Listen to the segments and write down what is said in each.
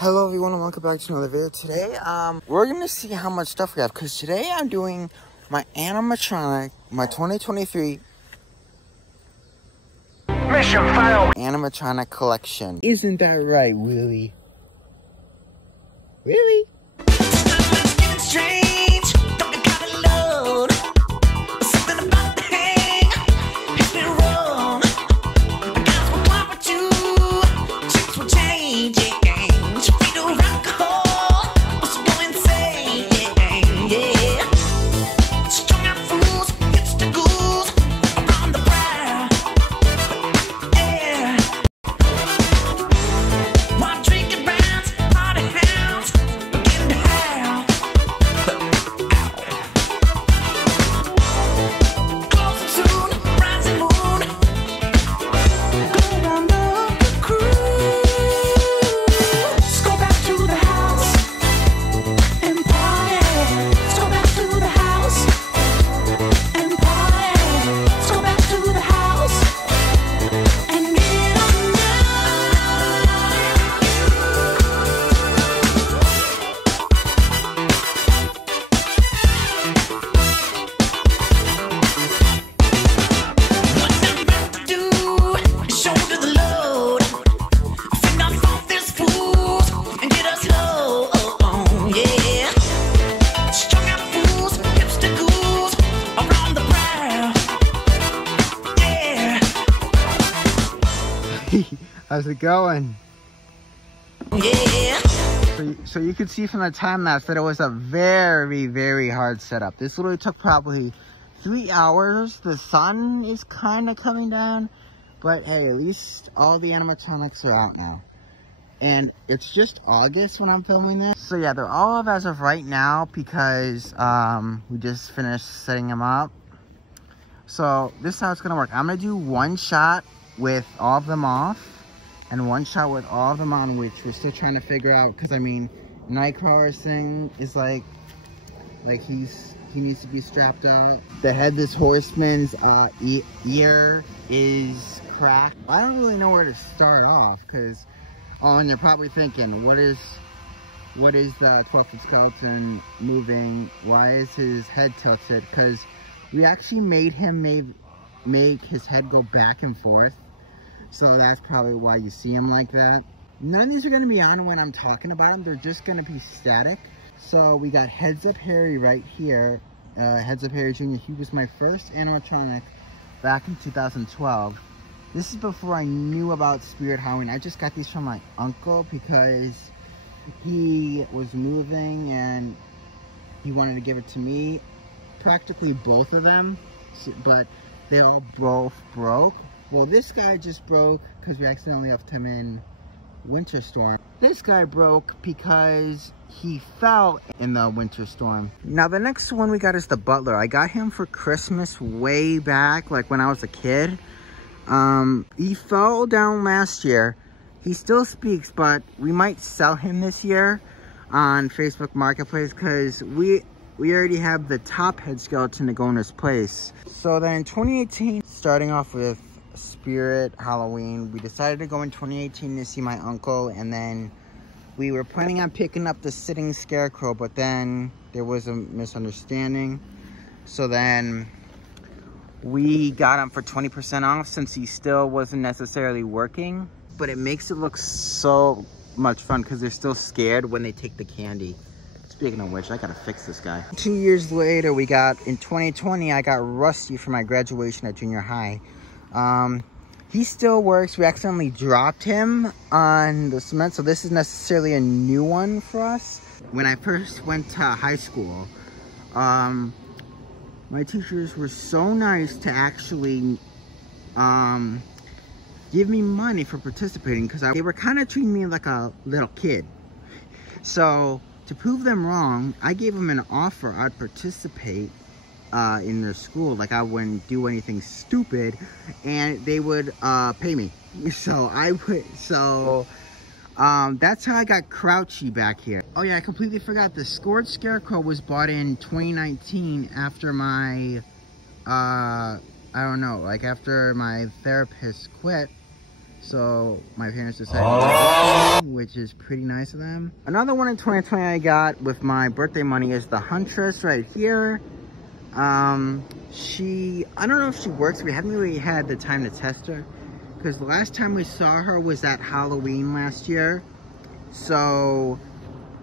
Hello everyone and welcome back to another video. Today, we're gonna see how much stuff we have because today I'm doing my animatronic, my 2023 Mission Failed animatronic collection. Isn't that right, Willie? Really? How's it going? Yeah. So you could see from the time lapse that it was a very hard setup. This literally took probably 3 hours. The sun is kind of coming down, but hey, at least all the animatronics are out now. And it's just August when I'm filming this. So yeah, they're all up as of right now because we just finished setting them up. So this is how it's gonna work. I'm gonna do one shot with all of them off and one shot with all of them on, which we're still trying to figure out because I mean Nightcrawler's thing is like he needs to be strapped up. The headless horseman's ear is cracked. I don't really know where to start off because and you're probably thinking, what is the 12-foot skeleton moving? Why is his head tilted? Because we actually made him make his head go back and forth. So that's probably why you see him like that. None of these are going to be on when I'm talking about them. They're just going to be static. So we got Heads Up Harry right here. Heads Up Harry Jr. He was my first animatronic back in 2012. This is before I knew about Spirit Halloween. I just got these from my uncle because he was moving and he wanted to give it to me. Practically both of them, but they all both broke. Well, this guy just broke because we accidentally left him in Winter Storm. This guy broke because he fell in the Winter Storm. Now, the next one we got is the Butler. I got him for Christmas way back, like when I was a kid. He fell down last year. He still speaks, but we might sell him this year on Facebook Marketplace because we already have the top head skeleton to go in his place. So then in 2018, starting off with Spirit Halloween, we decided to go in 2018 to see my uncle, and then we were planning on picking up the sitting scarecrow, but then there was a misunderstanding. So then we got him for 20% off since he still wasn't necessarily working, but it makes it look so much fun because they're still scared when they take the candy. Speaking of which, I gotta fix this guy. 2 years later, in 2020, I got Rusty for my graduation at junior high. He still works. We accidentally dropped him on the cement, so this is necessarily a new one for us. When I first went to high school, my teachers were so nice to actually give me money for participating because they were kind of treating me like a little kid. So to prove them wrong, I gave them an offer I'd participate in their school. Like I wouldn't do anything stupid and they would pay me. So that's how I got Crouchy back here. Oh yeah, I completely forgot. The Scored Scarecrow was bought in 2019 after my, I don't know, like after my therapist quit. So my parents decided to get this, which is pretty nice of them. Another one in 2020 I got with my birthday money is the Huntress right here. I don't know if she works. We haven't really had the time to test her because the last time we saw her was at Halloween last year. So,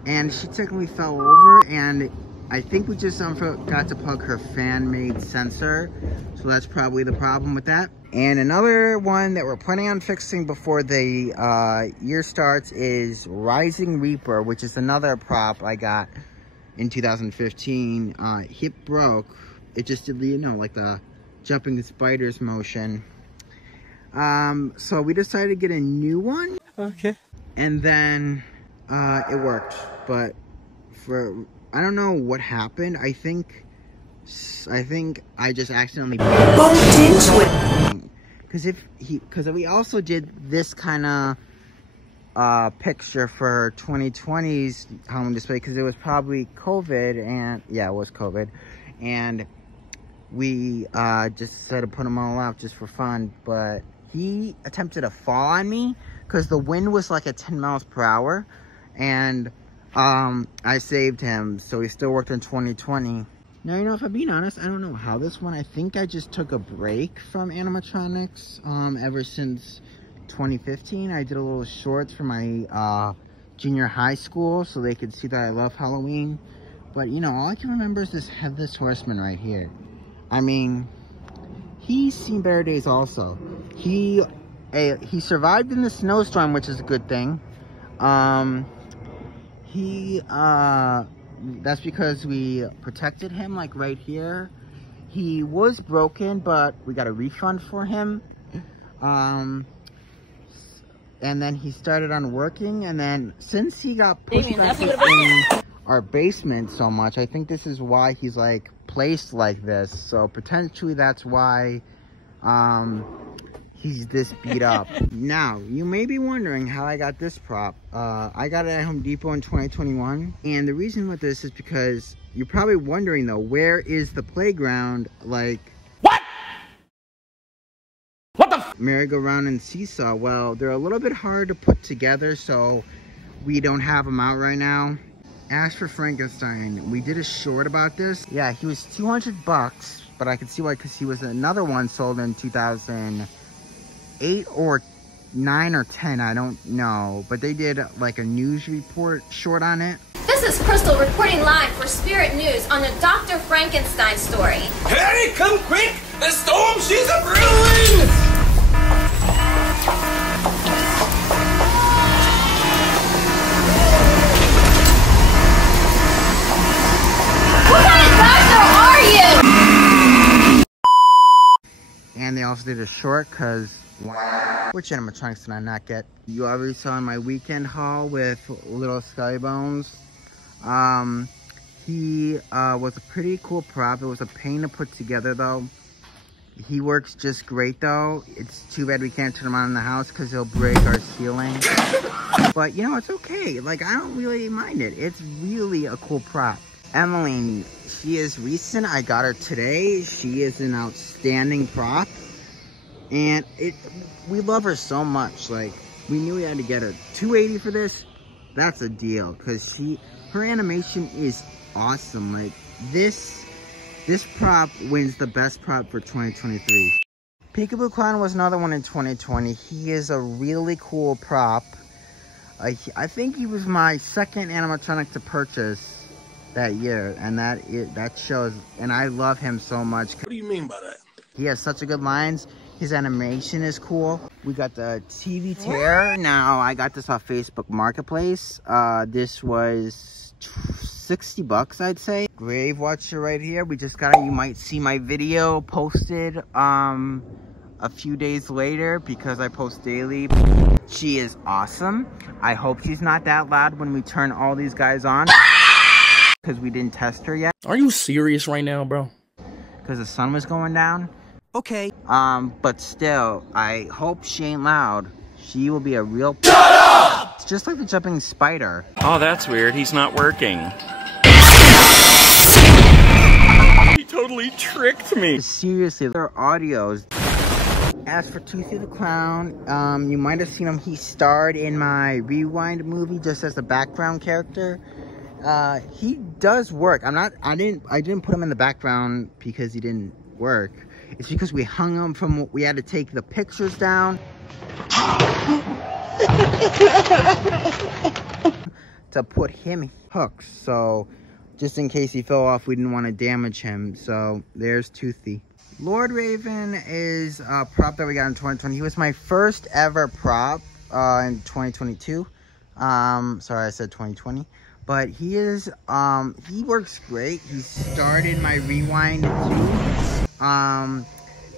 and she technically fell over, and I think we just forgot to plug her fan-made sensor. So that's probably the problem with that. And another one that we're planning on fixing before the year starts is Rising Reaper, which is another prop I got in 2015. Hip broke. It just did, you know, like the jumping spiders motion. So we decided to get a new one. Okay. And then it worked. But I don't know what happened. I think I just accidentally bumped into it. Because we also did this kind of picture for 2020's Halloween display, because it was probably COVID, and yeah, it was COVID, and we just decided to put them all out just for fun. But he attempted to fall on me because the wind was like at 10 miles per hour, and I saved him, so he still worked in 2020. Now, you know, if I'm being honest, I don't know how this one. I think I just took a break from animatronics ever since 2015. I did a little shorts for my junior high school so they could see that I love Halloween. But, you know, all I can remember is this Headless Horseman right here. I mean, he's seen better days also. He survived in the snowstorm, which is a good thing. That's because we protected him, like right here. He was broken, but we got a refund for him. And then he started on working, and then since he got pushed back in our basement so much, I think this is why he's like placed like this. So potentially that's why he's this beat up. Now, you may be wondering how I got this prop. I got it at Home Depot in 2021. And the reason with this is because you're probably wondering though, where is the playground? Like, what the merry-go-round and seesaw? Well, they're a little bit hard to put together, so we don't have them out right now. As for Frankenstein, we did a short about this. Yeah, he was 200 bucks, but I could see why, because he was another one sold in 2008 or 9 or 10, I don't know, but they did like a news report short on it. This is Crystal reporting live for Spirit News on the Dr. Frankenstein story. Harry, come quick! The storm, she's a brewing! What kind of doctor are you? And they also did a short, because which animatronics did I not get? You already saw in my weekend haul with Little Skelly Bones. He was a pretty cool prop. It was a pain to put together though. He works just great though. It's too bad we can't turn him on in the house because he'll break our ceiling. But you know, it's okay. Like, I don't really mind it. It's really a cool prop. Emmeline, she is recent. I got her today. She is an outstanding prop. And we love her so much. Like, we knew we had to get her. $280 for this, that's a deal. Because her animation is awesome. Like, this prop wins the best prop for 2023. Peekaboo Clown was another one in 2020. He is a really cool prop. I think he was my second animatronic to purchase that year, and that shows. And I love him so much. What do you mean by that? He has such a good lines. His animation is cool. We got the TV Terror. Now, I got this off Facebook Marketplace. This was 60 bucks, I'd say. Grave Watcher right here. We just got it. You might see my video posted a few days later because I post daily. She is awesome. I hope she's not that loud when we turn all these guys on, because we didn't test her yet. Are you serious right now, bro? Because the sun was going down. Okay. But still, I hope she ain't loud. She will be a real— Shut up! It's just like the jumping spider. Oh, that's weird. He's not working. He totally tricked me. Seriously, their audios. As for Toothy the Clown, you might have seen him. He starred in my Rewind movie just as the background character. He does work. I didn't put him in the background because he didn't work. It's because we hung him from, we had to take the pictures down to put him hooks. So just in case he fell off, we didn't want to damage him. So there's Toothy. Lord Raven is a prop that we got in 2020. He was my first ever prop in 2022. Sorry, I said 2020. But he is, he works great. He started my Rewind too,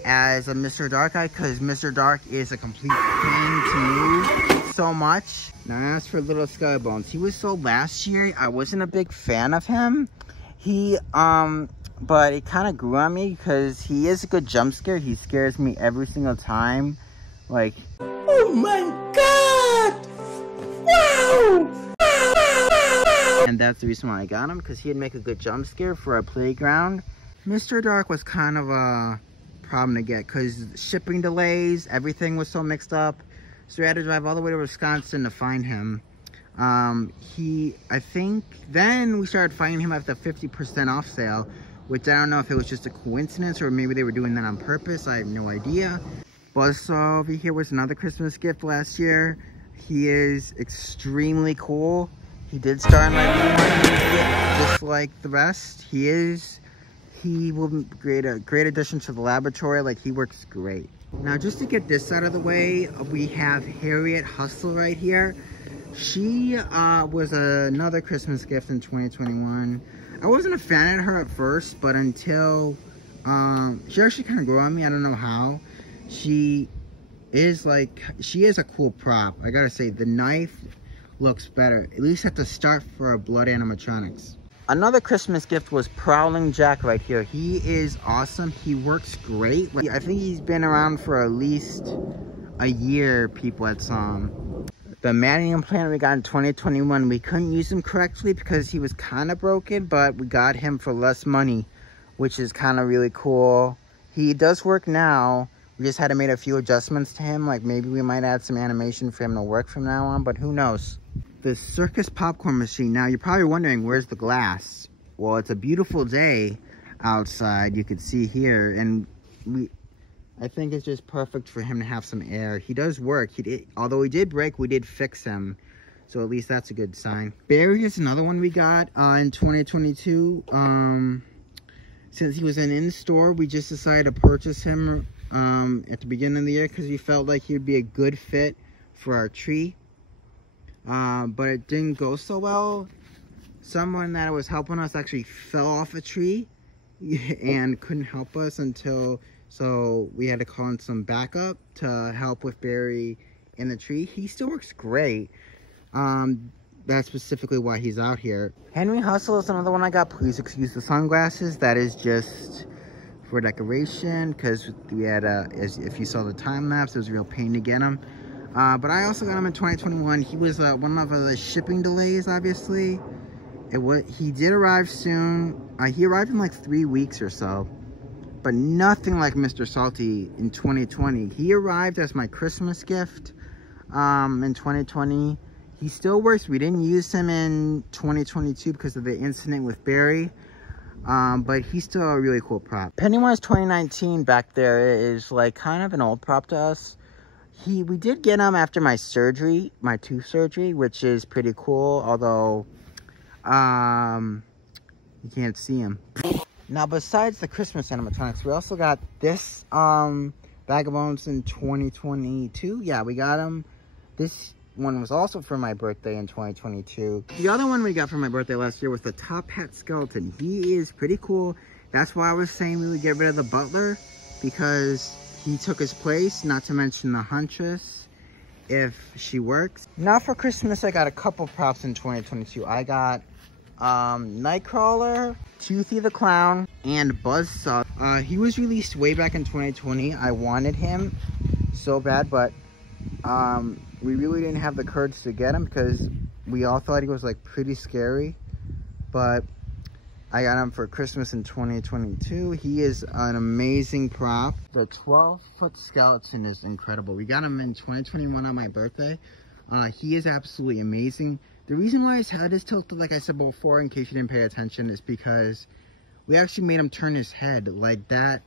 as a Mr. Dark guy, because Mr. Dark is a complete pain to move so much. Now as for Little Skelly Bones, he was sold last year. I wasn't a big fan of him. He, but it kind of grew on me because he is a good jump scare. He scares me every single time. Like, oh my god! Wow! And that's the reason why I got him, because he'd make a good jump scare for a playground. Mr. Dark was kind of a problem to get because shipping delays, everything was so mixed up. So we had to drive all the way to Wisconsin to find him. I think then we started finding him at the 50% off sale, which I don't know if it was just a coincidence or maybe they were doing that on purpose. I have no idea. Buzzsaw over here was another Christmas gift last year. He is extremely cool. He did star in my movie, just like the rest. He will be a great addition to the laboratory. Like, he works great. Now, just to get this out of the way, we have Harriet Hustle right here. She was another Christmas gift in 2021. I wasn't a fan of her at first, but until she actually kind of grew on me. I don't know how. She is a cool prop. I gotta say, the knife looks better, at least at the start, for blood animatronics. Another Christmas gift was Prowling Jack right here. He is awesome. He works great. Like, I think he's been around for at least a year. People had saw him. The manning implant we got in 2021, we couldn't use him correctly because he was kind of broken, but we got him for less money, which is kind of really cool. He does work now. We just had to make a few adjustments to him. Like, maybe we might add some animation for him to work from now on, but who knows. The circus popcorn machine. Now, you're probably wondering, where's the glass? Well, it's a beautiful day outside. You could see here, and I think it's just perfect for him to have some air. He does work. Although he did break, we did fix him. So at least that's a good sign. Barry is another one we got in 2022. Since he was in store, we just decided to purchase him at the beginning of the year because we felt like he would be a good fit for our tree. But it didn't go so well. Someone that was helping us actually fell off a tree and couldn't help us so we had to call in some backup to help with Barry in the tree. He still works great. That's specifically why he's out here. Henry Hustle is another one I got. Please excuse the sunglasses. That is just for decoration because we had if you saw the time lapse, it was a real pain to get him. But I also got him in 2021. He was one of the shipping delays, obviously. He did arrive soon. He arrived in like 3 weeks or so. But nothing like Mr. Salty in 2020. He arrived as my Christmas gift in 2020. He still works. We didn't use him in 2022 because of the incident with Barry. But he's still a really cool prop. Pennywise 2019 back there is like kind of an old prop to us. We did get him after my surgery, my tooth surgery, which is pretty cool. Although, you can't see him. Now, besides the Christmas animatronics, we also got this bag of bones in 2022. Yeah, we got him. This one was also for my birthday in 2022. The other one we got for my birthday last year was the Top Hat Skeleton. He is pretty cool. That's why I was saying we would get rid of the butler, because he took his place, not to mention the huntress, if she works. Now for Christmas, I got a couple props in 2022. I got Nightcrawler, Toothy the Clown, and Buzzsaw. He was released way back in 2020. I wanted him so bad, but we really didn't have the courage to get him because we all thought he was like pretty scary. But I got him for Christmas in 2022. He is an amazing prop. The 12-foot skeleton is incredible. We got him in 2021 on my birthday. He is absolutely amazing. The reason why his head is tilted, like I said before, in case you didn't pay attention, is because we actually made him turn his head like that.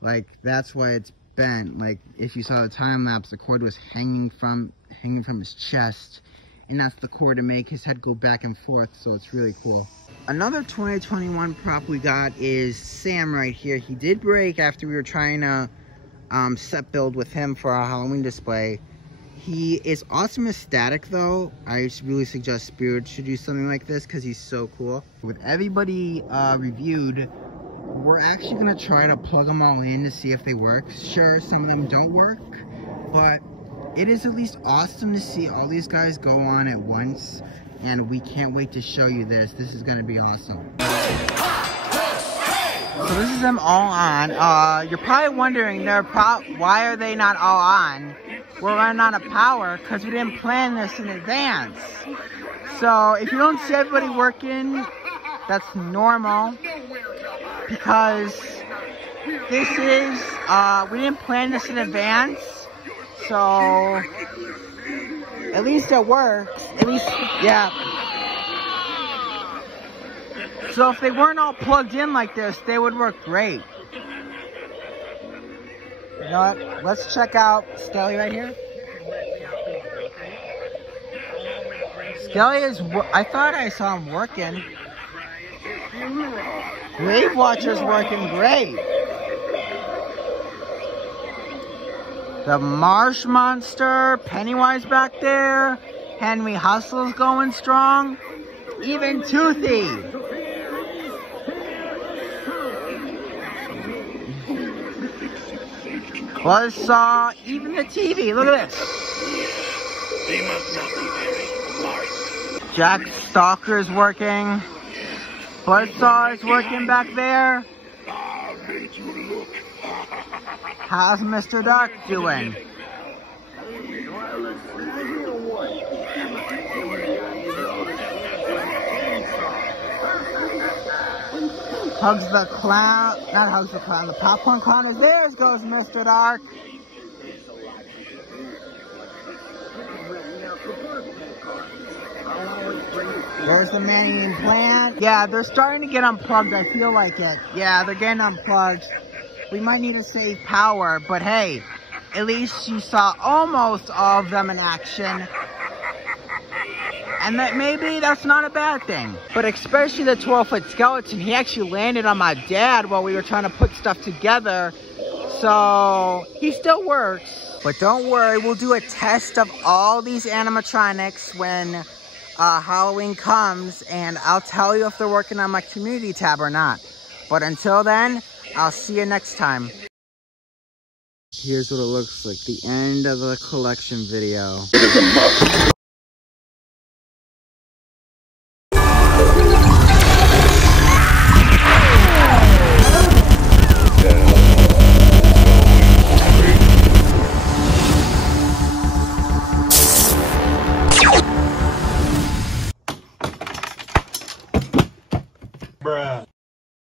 Like, that's why it's bent. Like, if you saw the time lapse, the cord was hanging from his chest. And that's the cord to make his head go back and forth, so it's really cool. Another 2021 prop we got is Sam right here. He did break after we were trying to set build with him for our Halloween display. He is awesome as static though. I really suggest Spirit should do something like this because he's so cool. With everybody reviewed, we're actually gonna try to plug them all in to see if they work. Sure, some of them don't work, but it is at least awesome to see all these guys go on at once, and we can't wait to show you this. This is gonna be awesome. So this is them all on. You're probably wondering, why are they not all on? We're running out of power because we didn't plan this in advance. So if you don't see everybody working, that's normal, because this is, we didn't plan this in advance. So, at least it works. At least, yeah. So if they weren't all plugged in like this, they would work great. You know what? Let's check out Skelly right here. Skelly is, I thought I saw him working. Grave Watcher's working great. The Marsh Monster, Pennywise back there, Henry Hustle's going strong, even Toothy. Buzzsaw, even the TV, look at this. Jack Stalker's working. Buzzsaw is working back there. How's Mr. Dark doing? Hugs the Clown, not Hugs the Clown, the Popcorn Clown is theirs, goes Mr. Dark. There's the Manning plant. Yeah, they're starting to get unplugged, I feel like it. Yeah, they're getting unplugged. We might need to save power, but hey, at least you saw almost all of them in action. And that maybe that's not a bad thing. But especially the 12-foot skeleton, he actually landed on my dad while we were trying to put stuff together. So he still works. But don't worry, we'll do a test of all these animatronics when Halloween comes, and I'll tell you if they're working on my community tab or not. But until then, I'll see you next time. Here's what it looks like, the end of the collection video.